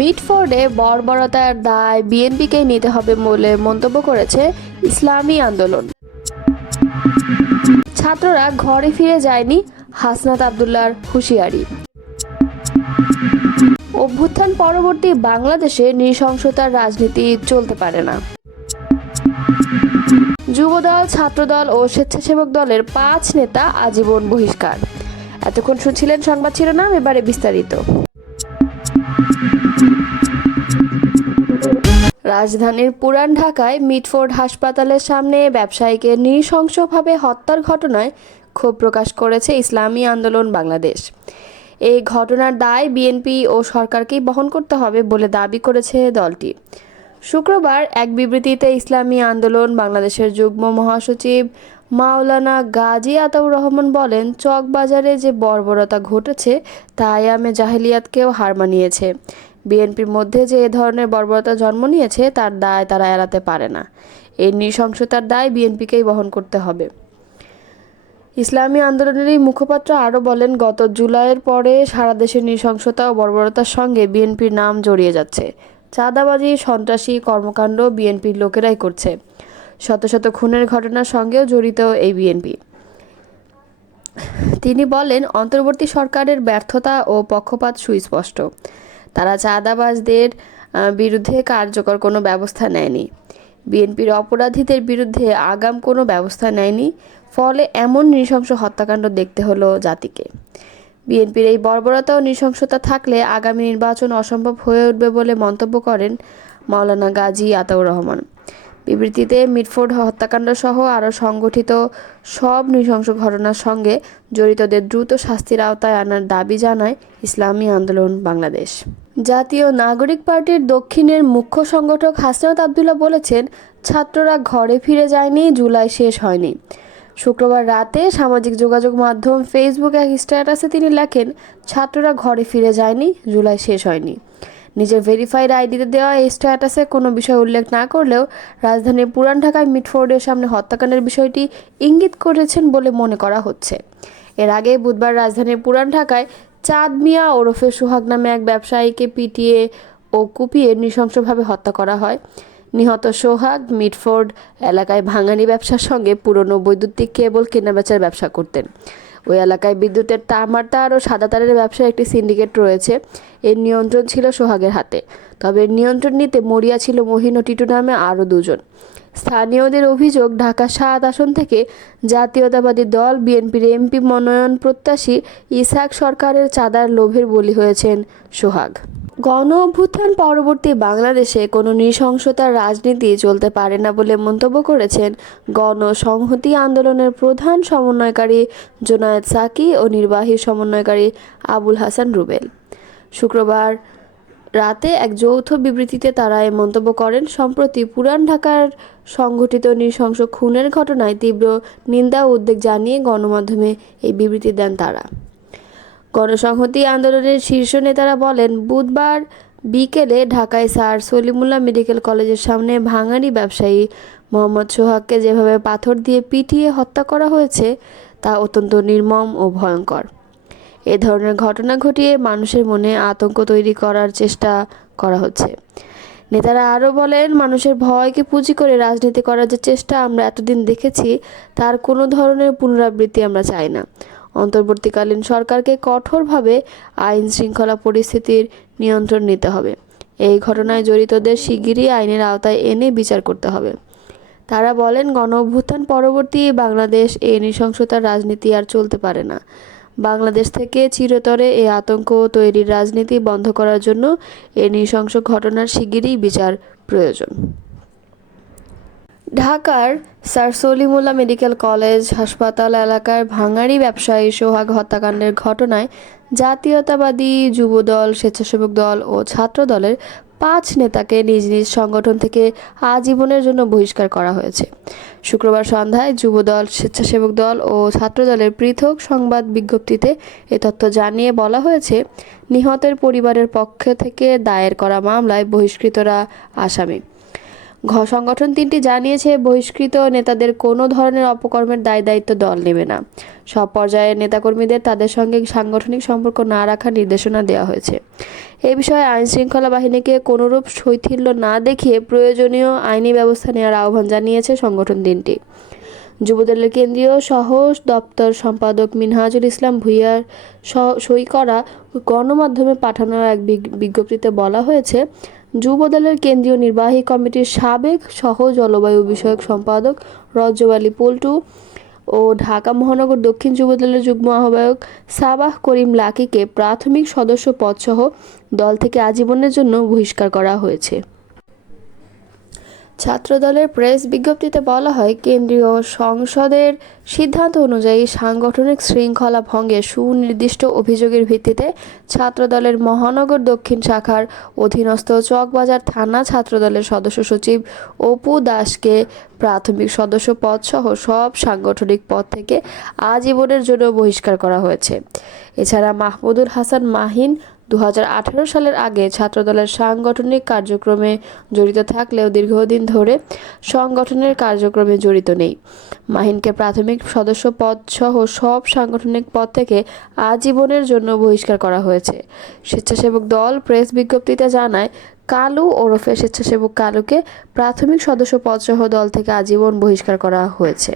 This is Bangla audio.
মিটফোর্ডে বর্বরতার দায় বিএনপিকেই নিতে হবে বলে মন্তব্য করেছে ইসলামী আন্দোলন। ছাত্ররা ঘরে ফিরে যায়নি, হাসনাত আবদুল্লাহর হুঁশিয়ারি। অভ্যুত্থান পরবর্তী বাংলাদেশে নৃশংসতার রাজনীতি চলতে পারে না। যুবদল, ছাত্রদল ও স্বেচ্ছাসেবক দলের 5 নেতা আজীবন বহিষ্কার। এতক্ষণ শুনছিলেন সংবাদ শিরোনাম, এবারে বিস্তারিত। রাজধানীর পুরান ঢাকায় মিটফোর্ড হাসপাতালের সামনে ব্যবসায়ীকে নৃশংসভাবে হত্যার ঘটনায় ক্ষোভ প্রকাশ করেছে ইসলামী আন্দোলন বাংলাদেশ। এই ঘটনার দায় বিএনপি ও সরকারকেই বহন করতে হবে বলে দাবি করেছে দলটি। শুক্রবার এক বিবৃতিতে ইসলামী আন্দোলন বাংলাদেশের যুগ্ম মহাসচিব মাওলানা গাজী আতাউর রহমান বলেন, চকবাজারে যে বর্বরতা ঘটেছে তা আয়ামে জাহেলিয়াতকেও হার মানিয়েছে। বিএনপির মধ্যে যে এ ধরনের বর্বরতা জন্ম নিয়েছে তার দায় তারা এড়াতে পারে না। এই নৃশংসতার দায় বিএনপিকেই বহন করতে হবে। ইসলামী আন্দোলনের এই মুখপাত্র আরও বলেন, গত জুলাইয়ের পরে সারা দেশের নৃশংসতা ও বর্বরতার সঙ্গে বিএনপির নাম জড়িয়ে যাচ্ছে। চাঁদাবাজি, সন্ত্রাসী কর্মকাণ্ড বিএনপির লোকেরাই করছে। শত শত খুনের ঘটনার সঙ্গেও জড়িত এই বিএনপি। তিনি বলেন, অন্তর্বর্তী সরকারের ব্যর্থতা ও পক্ষপাত সুস্পষ্ট। তারা চাঁদাবাজদের বিরুদ্ধে কার্যকর কোনো ব্যবস্থা নেয়নি। বিএনপির অপরাধীদের বিরুদ্ধে আগাম কোনো ব্যবস্থা নেয়নি। ফলে এমন নৃশংস হত্যাকাণ্ড দেখতে হলো জাতিকে। বিএনপির এই বর্বরতা ও নৃশংসতা থাকলে আগামী নির্বাচন অসম্ভব হয়ে উঠবে বলে মন্তব্য করেন মাওলানা গাজী আতাউর রহমান। বিবৃতিতে মিটফোর্ড হত্যাকাণ্ড সহ আরও সংগঠিত সব নৃশংস ঘটনার সঙ্গে জড়িতদের দ্রুত শাস্তির আওতায় আনার দাবি জানায় ইসলামী আন্দোলন বাংলাদেশ। জাতীয় নাগরিক পার্টির দক্ষিণের মুখ্য সংগঠক হাসনাত আবদুল্লাহ বলেছেন, ছাত্ররা ঘরে ফিরে যায়নি, জুলাই শেষ হয়নি। শুক্রবার রাতে সামাজিক যোগাযোগ মাধ্যম ফেসবুক এক স্ট্যাটাসে তিনি লেখেন, ছাত্ররা ঘরে ফিরে যায়নি, জুলাই শেষ হয়নি। নিজের ভেরিফাইড আইডিতে দেওয়া এই স্ট্যাটাসে কোনো বিষয় উল্লেখ না করলেও রাজধানীর পুরান ঢাকায় মিটফোর্ডের সামনে হত্যাকাণ্ডের বিষয়টি ইঙ্গিত করেছেন বলে মনে করা হচ্ছে। এর আগে বুধবার রাজধানীর পুরান ঢাকায় চাঁদ মিয়া ওরফে সোহাগ নামে এক ব্যবসায়ীকে পিটিয়ে ও কুপিয়ে নৃশংসভাবে হত্যা করা হয়। নিহত সোহাগ মিটফোর্ড এলাকায় ভাঙানি ব্যবসার সঙ্গে পুরনো বৈদ্যুতিক কেবল কেনাবেচার ব্যবসা করতেন। ওই এলাকায় বিদ্যুতের তামার তার ও সাদা তারের ব্যবসার একটি সিন্ডিকেট রয়েছে। এর নিয়ন্ত্রণ ছিল সোহাগের হাতে। তবে নিয়ন্ত্রণ নিতে মরিয়া ছিল মহিন ও টিটু নামে আরও 2 জন। স্থানীয়দের অভিযোগ, ঢাকা 7 আসন থেকে জাতীয়তাবাদী দল বিএনপির এমপি মনোনয়ন প্রত্যাশী ইসহাক সরকারের চাঁদার লোভের বলি হয়েছেন সোহাগ। গণ অভ্যুত্থান পরবর্তী বাংলাদেশে কোনো নৃশংসতার রাজনীতি চলতে পারে না বলে মন্তব্য করেছেন গণসংহতি আন্দোলনের প্রধান সমন্বয়কারী জোনায়েদ সাকি ও নির্বাহী সমন্বয়কারী আবুল হাসান রুবেল। শুক্রবার রাতে এক যৌথ বিবৃতিতে তারা এই মন্তব্য করেন। সম্প্রতি পুরান ঢাকার সংঘটিত নৃশংস খুনের ঘটনায় তীব্র নিন্দা ও উদ্বেগ জানিয়ে গণমাধ্যমে এই বিবৃতি দেন তারা। গণসংহতি আন্দোলনের শীর্ষ নেতারা বলেন, বুধবার বিকেলে ঢাকায় স্যার সলিমুল্লাহ মেডিকেল কলেজের সামনে ভাঙাড়ি ব্যবসায়ী মোহাম্মদ সোহাগকে যেভাবে পাথর দিয়ে পিটিয়ে হত্যা করা হয়েছে তা অত্যন্ত নির্মম ও ভয়ঙ্কর। এ ধরনের ঘটনা ঘটিয়ে মানুষের মনে আতঙ্ক তৈরি করার চেষ্টা করা হচ্ছে। নেতারা আরও বলেন, মানুষের ভয়কে পুঁজি করে রাজনীতি করার যে চেষ্টা আমরা এতদিন দেখেছি তার কোনো ধরনের পুনরাবৃত্তি আমরা চাই না। অন্তর্বর্তীকালীন সরকারকে কঠোরভাবে আইন শৃঙ্খলা পরিস্থিতির নিয়ন্ত্রণ নিতে হবে। এই ঘটনায় জড়িতদের শিগগিরই আইনের আওতায় এনে বিচার করতে হবে। তারা বলেন, গণঅভ্যুত্থান পরবর্তী বাংলাদেশ এই নৃশংসতার রাজনীতি আর চলতে পারে না। বাংলাদেশ থেকে চিরতরে এই আতঙ্ক তৈরির রাজনীতি বন্ধ করার জন্য এই নৃশংস ঘটনার শিগগিরই বিচার প্রয়োজন। ঢাকার স্যার সলিমুল্লাহ মেডিকেল কলেজ হাসপাতাল এলাকার ভাঙাড়ি ব্যবসায়ী সোহাগ হত্যাকাণ্ডের ঘটনায় জাতীয়তাবাদী যুবদল, স্বেচ্ছাসেবক দল ও ছাত্র দলের 5 নেতাকে নিজ নিজ সংগঠন থেকে আজীবনের জন্য বহিষ্কার করা হয়েছে। শুক্রবার সন্ধ্যায় যুবদল, স্বেচ্ছাসেবক দল ও ছাত্র দলের পৃথক সংবাদ বিজ্ঞপ্তিতে এ তথ্য জানিয়ে বলা হয়েছে, নিহতের পরিবারের পক্ষ থেকে দায়ের করা মামলায় বহিষ্কৃতরা আসামি। সংগঠন তিনটি জানিয়েছে বহিষ্কৃত নেতাদের কোনো ধরনের অপকর্মের দায়-দায়িত্ব দল নেবে না। সব পর্যায়ের নেতাকর্মীদের তাদের সঙ্গে সাংগঠনিক সম্পর্ক না রাখার নির্দেশনা দেওয়া হয়েছে। এ বিষয়ে আইনশৃঙ্খলা বাহিনীকে কোনোরূপ শৈথিল্য না দেখিয়ে প্রয়োজনীয় আইনি ব্যবস্থা নেওয়ার আহ্বান জানিয়েছে সংগঠন তিনটি। যুবদলের কেন্দ্রীয় সহ দপ্তর সম্পাদক মিনহাজুল ইসলাম ভূঁইয়ার সই করা গণমাধ্যমে পাঠানো এক বিজ্ঞপ্তিতে বলা হয়েছে, যুবদলের কেন্দ্রীয় নির্বাহী কমিটির সাবেক সহ জলবায়ু বিষয়ক সম্পাদক রজব আলী পল্টু ও ঢাকা মহানগর দক্ষিণ যুবদলের যুগ্ম আহ্বায়ক সাবাহ করিম লাকিকে প্রাথমিক সদস্য পদসহ দল থেকে আজীবনের জন্য বহিষ্কার করা হয়েছে। ছাত্রদলের প্রেস বিজ্ঞপ্তিতে বলা হয়, কেন্দ্রীয় সংসদের সিদ্ধান্ত অনুযায়ী সাংগঠনিক শৃঙ্খলা ভঙ্গের সুনির্দিষ্ট অভিযোগের ভিত্তিতে ছাত্রদলের মহানগর দক্ষিণ শাখার অধীনস্থ চকবাজার থানা ছাত্রদলের সদস্য সচিব অপু দাসকে প্রাথমিক সদস্য পদসহ সব সাংগঠনিক পদ থেকে আজীবনের জন্য বহিষ্কার করা হয়েছে। এছাড়া মাহমুদুল হাসান মাহিন 2018 সালের আগে ছাত্রদলের সাংগঠনিক কার্যক্রমে জড়িত থাকলেও দীর্ঘদিন ধরে সংগঠনের কার্যক্রমে জড়িত নেই। মাহিনকে প্রাথমিক সদস্য পদ সহ সব সাংগঠনিক পদ থেকে আজীবনের জন্য বহিষ্কার করা হয়েছে। স্বেচ্ছাসেবক দল প্রেস বিজ্ঞপ্তিতে জানায়, কালু ওরফে স্বেচ্ছাসেবক কালুকে প্রাথমিক সদস্য পদ সহ দল থেকে আজীবন বহিষ্কার করা হয়েছে।